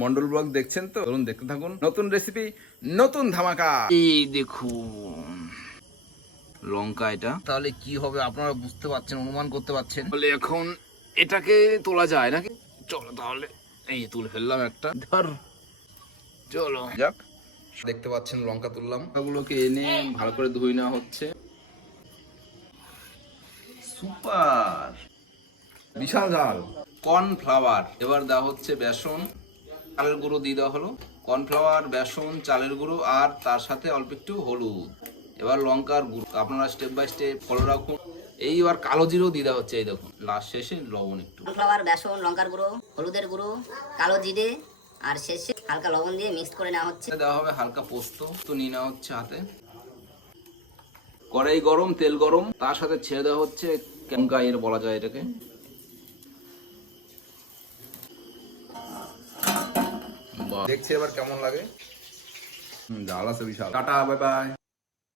Mondal blog দেখছেন তো, চলুন দেখতে থাকুন। নতুন রেসিপি, নতুন ধামাকা। এই দেখুন লঙ্কা, এটা তাহলে কি হবে আপনারা বুঝতে পারছেন, অনুমান করতে পারছেন। তাহলে এখন এটাকে তোলা যায় নাকি? চলো তাহলে, এই তুলে ফেললাম একটা, ধর চলো যাক। দেখতে পাচ্ছেন লঙ্কা তুললাম, লঙ্কাগুলোকে এনে ভালো করে ধুয়ে নেওয়া হচ্ছে। সুপার, বিশাল ঝাল। কর্নফ্লাওয়ার, এবার দেওয়া হচ্ছে বেসন, চালের গুঁড়ো দিয়ে দেওয়া হলো। কর্নফ্লাওয়ার, বেসন, চালের গুঁড়ো আর তার সাথে অল্প একটু হলুদ। এবার লঙ্কার গুঁড়ো, আপনারা স্টেপ বাই স্টেপ ফলো রাখুন। এইবার কালো জিরেও দিয়ে দেওয়া হচ্ছে, এই দেখুন লাস্ট শেষে লবণ একটু। কর্নফ্লাওয়ার, বেসন, লঙ্কার গুঁড়ো, হলুদের গুঁড়ো, কালো জিরে আর শেষে হালকা লবণ দিয়ে মিক্সড করে নেওয়া হচ্ছে। দেওয়া হবে হালকা পোস্ত, তো নিয়ে নেওয়া হচ্ছে হাতে। কড়াই গরম, তেল গরম, তার সাথে ছেড়ে দেওয়া হচ্ছে লঙ্কা, এর বলা যায় এটাকে। দেখছি এবার কেমন লাগে। জাল আছে বিশাল। Tata, bye bye.